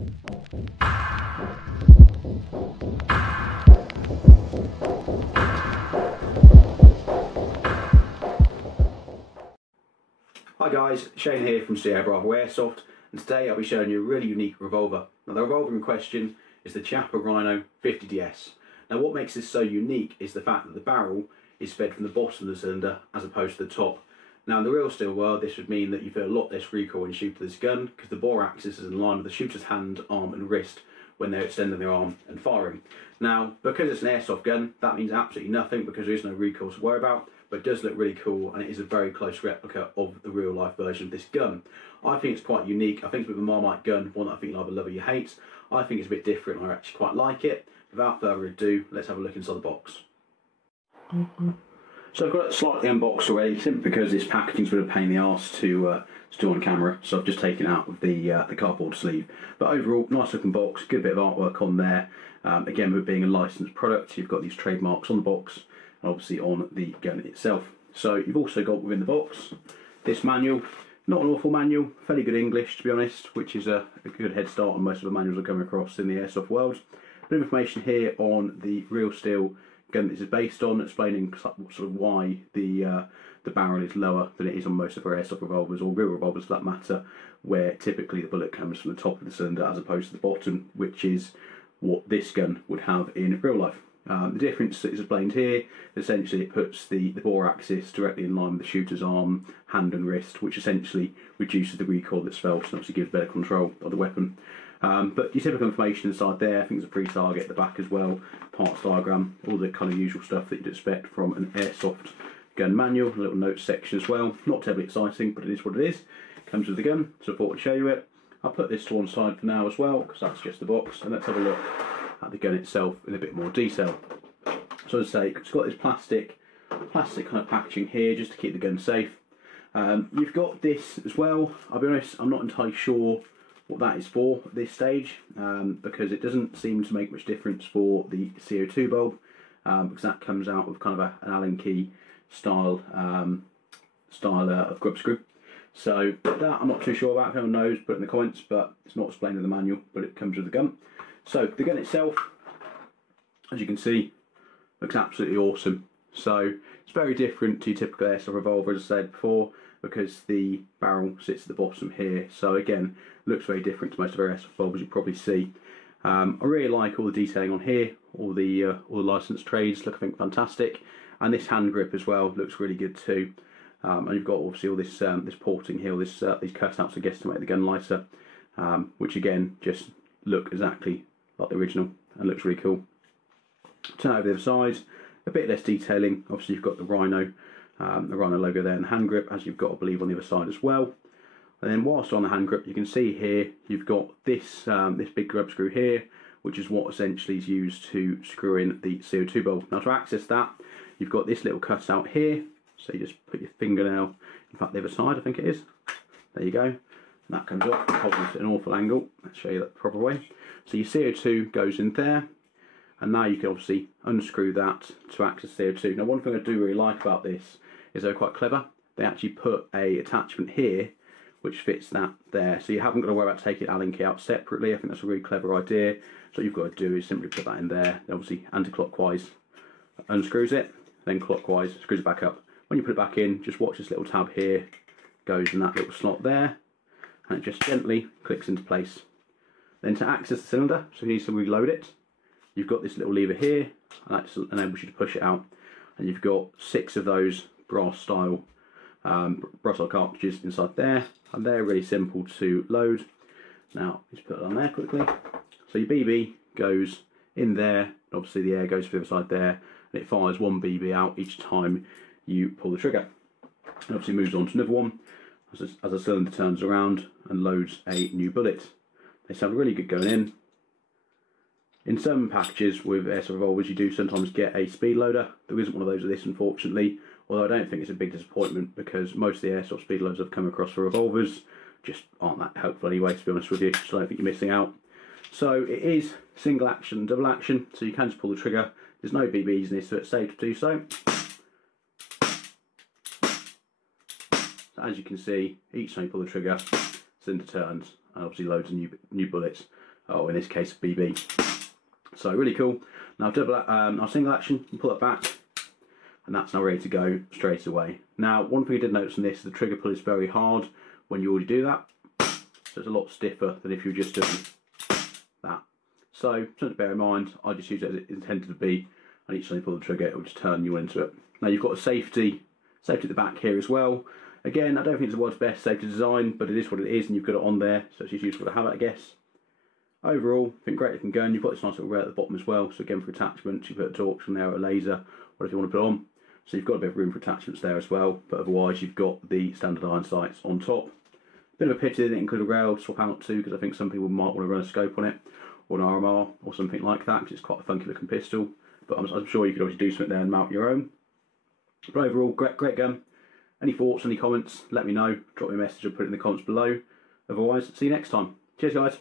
Hi guys, Shane here from Chiappa Rhino Airsoft, and today I'll be showing you a really unique revolver. Now the revolver in question is the Chiappa Rhino 50DS. Now what makes this so unique is the fact that the barrel is fed from the bottom of the cylinder as opposed to the top. Now in the real steel world this would mean that you feel a lot less recoil when you shoot this gun because the bore axis is in line with the shooter's hand, arm and wrist when they're extending their arm and firing. Now because it's an airsoft gun that means absolutely nothing because there is no recoil to worry about, but it does look really cool and it is a very close replica of the real life version of this gun. I think it's quite unique. I think it's a bit of a Marmite gun, one that I think you'll either love or you hate. I think it's a bit different, I actually quite like it. Without further ado, let's have a look inside the box. So I've got it slightly unboxed already, simply because this packaging's a bit of a pain in the arse to do on camera, so I've just taken out of the cardboard sleeve. But overall, nice looking box, good bit of artwork on there. Again, with being a licensed product, you've got these trademarks on the box, and obviously on the gun itself. So you've also got within the box this manual, not an awful manual, fairly good English to be honest, which is a good head start on most of the manuals I come across in the airsoft world. Bit of information here on the real steel gun this is based on, explaining sort of why the barrel is lower than it is on most of our airsoft revolvers, or real revolvers for that matter, where typically the bullet comes from the top of the cylinder as opposed to the bottom, which is what this gun would have in real life. The difference is explained here. Essentially it puts the bore axis directly in line with the shooter's arm, hand and wrist, which essentially reduces the recoil that's felt and obviously gives better control of the weapon. But your typical information inside there, I think there's a pre-target at the back as well, parts diagram, all the kind of usual stuff that you'd expect from an airsoft gun manual, a little notes section as well. Not terribly exciting, but it is what it is. Comes with the gun, so I thought I'd show you it. I'll put this to one side for now as well, because that's just the box, and let's have a look at the gun itself in a bit more detail. So as I say, it's got this plastic kind of packaging here just to keep the gun safe. You've got this as well. I'll be honest, I'm not entirely sure what that is for at this stage, because it doesn't seem to make much difference for the CO2 bulb, because that comes out with kind of an Allen key style of grub screw. So that I'm not too sure about. If anyone knows, put it in the comments, but it's not explained in the manual, but it comes with the gun. So the gun itself, as you can see, looks absolutely awesome. So it's very different to your typical airsoft revolver, as I said before, because the barrel sits at the bottom here. So again, looks very different to most of our airsoft revolvers you probably see. I really like all the detailing on here. All the licensed trades look, I think, fantastic, and this hand grip as well looks really good too. And you've got obviously all this this porting here, these cutouts, I guess, to make the gun lighter, which again just look exactly like the original and looks really cool. Turn over the other side, a bit less detailing. Obviously you've got the Rhino logo there and the hand grip, as you've got, I believe, on the other side as well. And then whilst on the hand grip, you can see here you've got this this big grub screw here, which is what essentially is used to screw in the CO2 bulb. Now to access that, you've got this little cutout here. So you just put your fingernail, in fact the other side I think it is, there you go, and that comes off, holds it at an awful angle. Let's show you that the proper way. So your CO2 goes in there, and now you can obviously unscrew that to access CO2. Now one thing I do really like about this is they're quite clever. They actually put a attachment here which fits that there, so you haven't got to worry about taking the Allen key out separately. I think that's a really clever idea. So what you've got to do is simply put that in there, obviously anti-clockwise unscrews it, then clockwise screws it back up. When you put it back in, just watch this little tab here, goes in that little slot there, and it just gently clicks into place. Then to access the cylinder, so if you need to reload it, you've got this little lever here, and that just enables you to push it out. And you've got 6 of those brass style cartridges inside there, and they're really simple to load. Now, just put it on there quickly. So your BB goes in there, obviously the air goes to the other side there, and it fires 1 BB out each time you pull the trigger. And obviously moves on to another one as the cylinder turns around and loads a new bullet. They sound really good going in. In some packages with airsoft revolvers you do sometimes get a speed loader. There isn't one of those with this, unfortunately, although I don't think it's a big disappointment because most of the airsoft speed loaders I've come across for revolvers just aren't that helpful anyway, to be honest with you, so I don't think you're missing out. So it is single action, double action, so you can just pull the trigger. There's no BBs in this, so it's safe to do so. As you can see, each time you pull the trigger, cylinder turns and obviously loads of new bullets. or in this case BB. So really cool. Now our single action, you pull it back, and that's now ready to go straight away. Now one thing I did notice on this is the trigger pull is very hard when you already do that, so it's a lot stiffer than if you were just doing that. So something to bear in mind. I just use it as it's intended to be, and each time you pull the trigger it will just turn you into it. Now you've got a safety at the back here as well. Again, I don't think it's the world's best safety design, but it is what it is, and you've got it on there, so it's just useful to have it, I guess. Overall, I think great looking gun. You've got this nice little rail at the bottom as well, so again for attachments, you put a torch on there, or a laser, whatever you want to put on. So you've got a bit of room for attachments there as well, but otherwise you've got the standard iron sights on top. Bit of a pity they didn't include a rail to swap out to, because I think some people might want to run a scope on it, or an RMR, or something like that, because it's quite a funky looking pistol. But I'm sure you could obviously do something there and mount your own. But overall, great gun. Any thoughts, any comments, let me know. Drop me a message or put it in the comments below. Otherwise, see you next time. Cheers, guys.